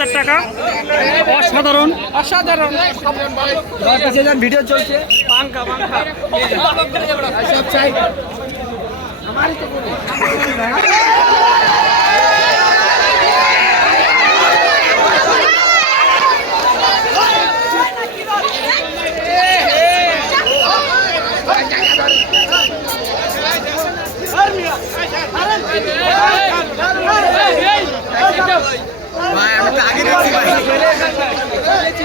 হাজার টাকা। অসাধারণ। অসাধারণ। ভিডিও চলছে। পাঙ্কা পাঙ্কা সব চাই।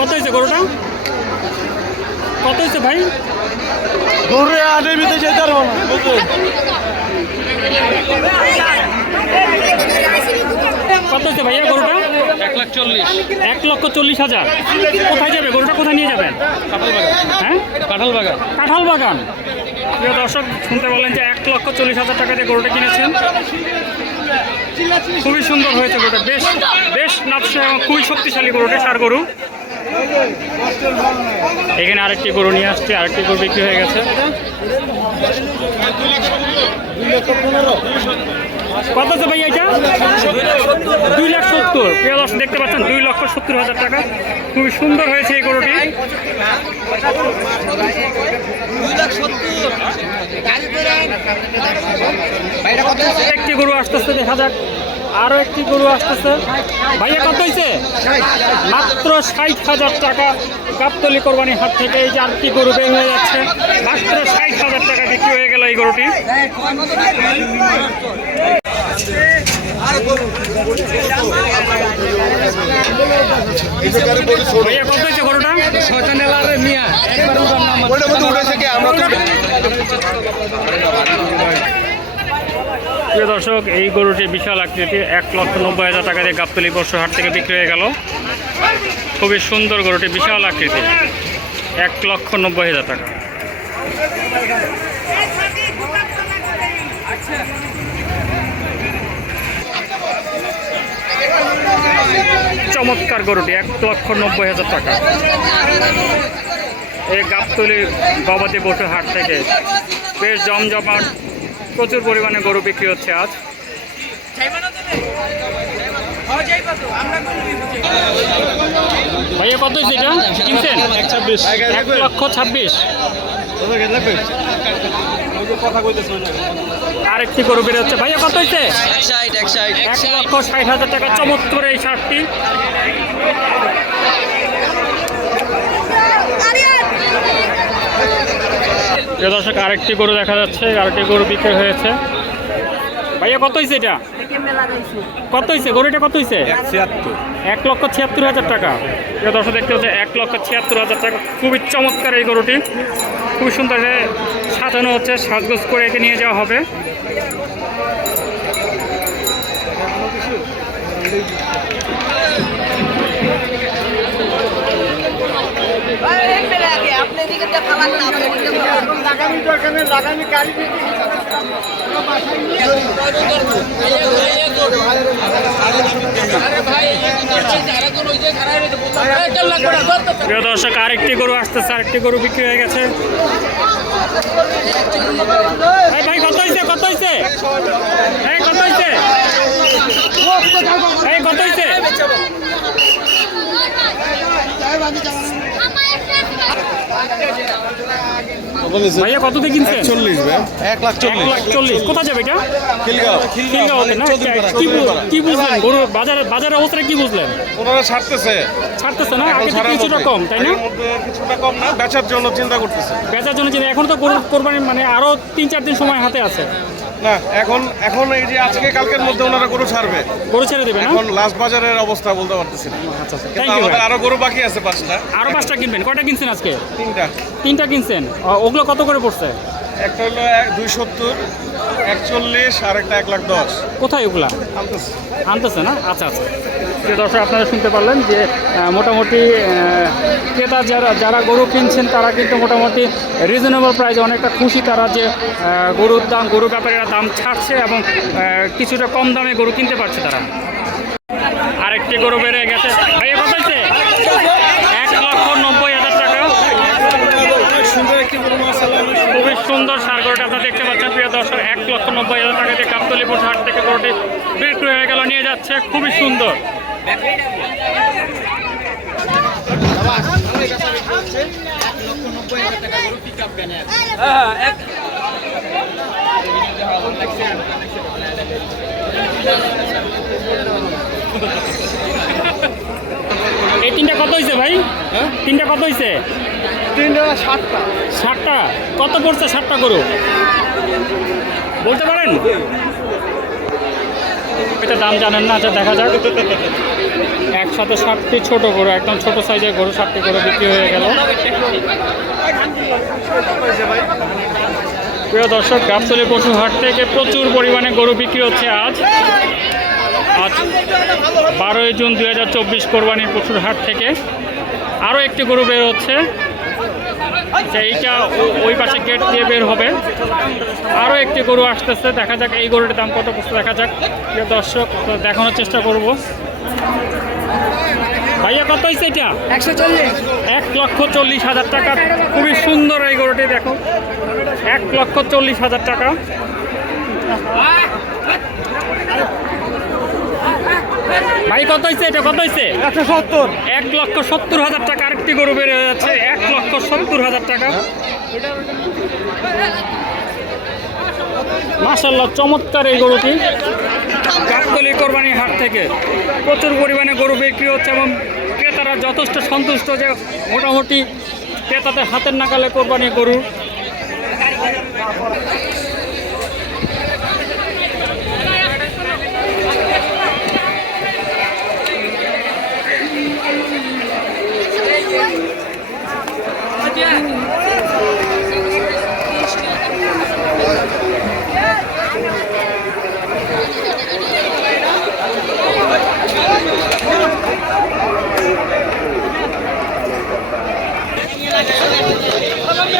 কত হয়েছে গরুটা? কত হয়েছে ভাই? ঘুরে আটের ভিতরে যেতে পারব না কত হয়েছে ভাইয়া গরুটা? এক লাখ চল্লিশ। এক লক্ষ চল্লিশ হাজার। কোথায় যাবে? গরুটা কোথায় নিয়ে যাবেন? হ্যাঁ? কাঁঠাল বাগান কাঁঠাল বাগান প্রিয় দর্শক শুনতে বললেন যে এক লক্ষ চল্লিশ হাজার টাকা দিয়ে গরুটা কিনেছেন। খুবই সুন্দর হয়েছে গরুটা। বেশ বেশ নাপসে এবং খুবই শক্তিশালী গরুটা সার গরু। এখানে আরেকটি গরু নিয়ে আসছে, আরেকটি গরু বিক্রি হয়ে গেছে। কত আছে ভাই এটা? দুই লাখ সত্তর। প্রিয় দেখতে পাচ্ছেন, দুই লক্ষ সত্তর হাজার টাকা। খুবই সুন্দর হয়েছে এই গরুটি। একটি গরু আসতেছে, দেখা যাক। আরও একটি গরু আসতেছে। ভাইয়া, কত হয়েছে মাত্র ষাট হাজার টাকা গাবতলি কোরবানি হাট থেকে এই যে আরেকটি গরু বের হয়ে যাচ্ছে। মাত্র ষাট হাজার টাকা বিক্রি হয়ে গেল এই গরুটি। ভাইয়া, কত হয়েছে গরুটা? মিয়া প্রিয় দর্শক, এই গরুটি বিশাল আকৃতি, এক লক্ষ নব্বই হাজার টাকা দিয়ে গাবতলি পরশু হাট থেকে বিক্রি হয়ে গেল। খুবই সুন্দর গরুটি, বিশাল আকৃতি, এক লক্ষ নব্বই হাজার টাকা। চমৎকার গরুটি, এক লক্ষ নব্বই হাজার টাকা। এই গাবতলি গবাদি পশু হাট থেকে বেশ জমজমাট প্রচুর পরিমাণে গরু বিক্রি হচ্ছে আজ। ভাইয়া কত হয়েছে এটা? কিনছেন? এক লক্ষ ছাব্বিশ। আরেকটি গরু বের হচ্ছে। ভাইয়া কত হয়েছে? এক লক্ষ ষাট হাজার টাকা। চমৎকার এই শার্টটি দর্শক, আরেকটি গরু দেখা যাচ্ছে, আরেকটি গরু বিক্রি হয়েছে। ভাইয়া, কত হয়েছে এটা? কত হয়েছে গরুটা কত হয়েছে এক লক্ষ ছিয়াত্তর হাজার টাকা। প্রিয় দর্শক, দেখতে হচ্ছে এক লক্ষ ছিয়াত্তর হাজার টাকা। খুবই চমৎকার এই গরুটি। খুবই সুন্দর সাজানো হচ্ছে, সাজগোজ করে একে নিয়ে যাওয়া হবে। দর্শক, আরেকটি গরু আসতেছে, আরেকটি গরু বিক্রি হয়ে গেছে। ভাই, কত হয়েছে কত হয়েছে কত হয়েছে কত হয়েছে ভাইয়া কত দিয়ে কিনছেন? চল্লিশ ভাই। এক লাখ এক লাখ চল্লিশ। কোথায় যাবে এটা? খিলগাঁও। খিলগাঁওতে না? কি বুঝলেন? গরু বাজারে বাজারের অবস্থা কি বুঝলেন? ওনারা ছাড়তেছে। ছাড়তেছে না? এখন আগে থেকে কিছুটা কম তাই না? কিছুটা কম না বেচার জন্য চিন্তা করতেছে। বেচার জন্য চিন্তা এখন তো গরু কোরবানি মানে আরও তিন চার দিন সময় হাতে আছে। না এখন এখন এই যে আজকে কালকের মধ্যে ওনারা গরু ছাড়বে। গরু ছেড়ে দেবেন এখন লাস্ট বাজারের অবস্থা বলতে পারতেছি না। আচ্ছা আচ্ছা। কিন্তু আমাদের আরও গরু বাকি আছে পাঁচটা। আরও পাঁচটা কিনবেন? কয়টা কিনছেন আজকে? তিনটা। তিনটা কিনছেন। ওগুলো কত করে পড়ছে? একটা হলো দুই সত্তর একচল্লিশ আর একটা এক লাখ দশ। কোথায় ওগুলা? আনতেছে। আনতেছে না? আচ্ছা আচ্ছা। প্রিয় দর্শক, আপনারা শুনতে পারলেন যে মোটামুটি ক্রেতা যারা যারা গরু কিনছেন, তারা কিন্তু মোটামুটি রিজনেবল প্রাইসে অনেকটা খুশি তারা যে গরুর দাম, গরু ব্যাপারীরা দাম ছাড়ছে এবং কিছুটা কম দামে গরু কিনতে পারছে তারা। আরেকটি গরু বেড়ে গেছে। ভাইয়া, কত এক লক্ষ নব্বই হাজার টাকা। খুবই সুন্দর সার গরুটা আপনারা দেখতে পাচ্ছেন, প্রিয় দর্শক। এক লক্ষ নব্বই হাজার টাকা দিয়ে কাপতলিপুর হাট থেকে গরুটি বিক্রি হয়ে গেল, নিয়ে যাচ্ছে। খুবই সুন্দর। এই তিনটা কত হয়েছে ভাই? তিনটা কত হয়েছে তিনটা সাতটা। ষাটটা কত পড়ছে ষাটটা গরু? বলতে পারেন? এটা দাম জানেন না আচ্ছা দেখা যাক। একসাথে ষাটটি ছোট গরু, একদম ছোট সাইজের গরু ষাটটি গরু বিক্রি হয়ে গেল। প্রিয় দর্শক, গাবতলী পশু হাট থেকে প্রচুর পরিমাণে গরু বিক্রি হচ্ছে আজ। আজ বারোই জুন দুই হাজার চব্বিশ কোরবানির পশুর হাট থেকে আরও একটি গরু বের হচ্ছে। আচ্ছা এইটা ওই পাশে গেট দিয়ে বের হবে। আরও একটি গরু আসতেছে দেখা যাক এই গরুটির দাম কত পড়ছে দেখা যাক। প্রিয় দর্শক দেখানোর চেষ্টা করব। ভাইয়া কত হয়েছে এটা? একশো চল্লিশ। এক লক্ষ চল্লিশ হাজার টাকা। খুবই সুন্দর এই গরুটি দেখো। এক লক্ষ চল্লিশ হাজার টাকা। ভাই, কত হয়েছে এটা? কত হয়েছে একশো সত্তর এক লক্ষ সত্তর হাজার টাকা আরেকটি গরু বেড়ে যাচ্ছে। এক লক্ষ সত্তর হাজার টাকা। মাসাল্লাহ চমৎকার এই গরুটি। গাবতলি কোরবানি হাট থেকে প্রচুর পরিমাণে গরু বিক্রি হচ্ছে এবং ক্রেতারা যথেষ্ট সন্তুষ্ট যে মোটামুটি ক্রেতাদের হাতের নাগালে কোরবানি গরু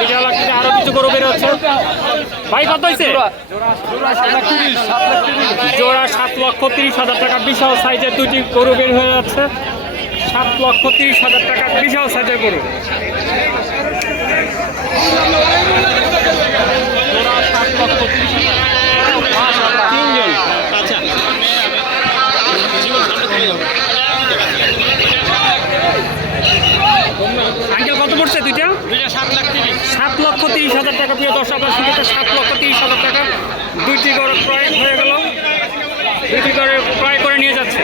বিশাল আকৃতির আরও কিছু গরু বের হচ্ছে ভাই কত হয়েছে জোড়া সাত লক্ষ তিরিশ হাজার টাকা বিশাল সাইজের দুটি গরু বের হয়ে যাচ্ছে। সাত লক্ষ তিরিশ হাজার টাকা বিশাল সাইজের গরু জোড়া সাত লক্ষ তিরিশ হাজার টাকা। তিনজন আচ্ছা আঙ্কেল কত পড়ছে দুইটা সাত লক্ষ তিরিশ হাজার টাকা প্রিয় দর্শক আপনার সাত লক্ষ তিরিশ হাজার টাকা। দুইটি করে ক্রয় হয়ে গেল। দুইটি করে ক্রয় করে নিয়ে যাচ্ছে।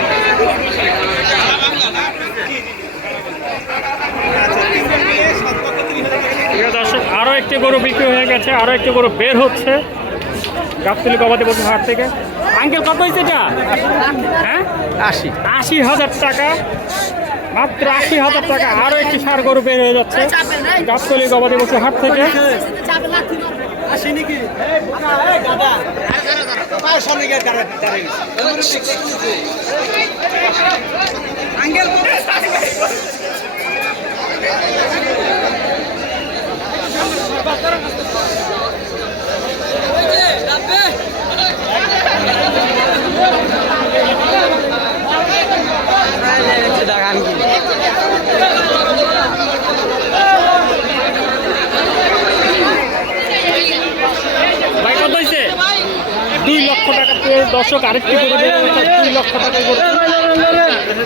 প্রিয় দর্শক আরও একটি গরু বিক্রি হয়ে গেছে আরও একটি গরু বের হচ্ছে গাবতলি গবাদি পশু হাট থেকে। আঙ্কেল কত হয়েছে এটা? হ্যাঁ? আশি। আশি হাজার টাকা। মাত্র আশি হাজার টাকা আরও একটি সার গরু বের হয়ে যাচ্ছে গাছতলি গবাদি পশু হাট থেকে আশি নাকি ভাই কত হয়েছে দুই লক্ষ টাকা পেয়ে দর্শক আরেকটি দুই লক্ষ টাকা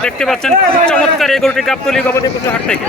দেখতে পাচ্ছেন, খুব চমৎকার এই গরুটি গাবতলি গবাদি পশু হাট থেকে।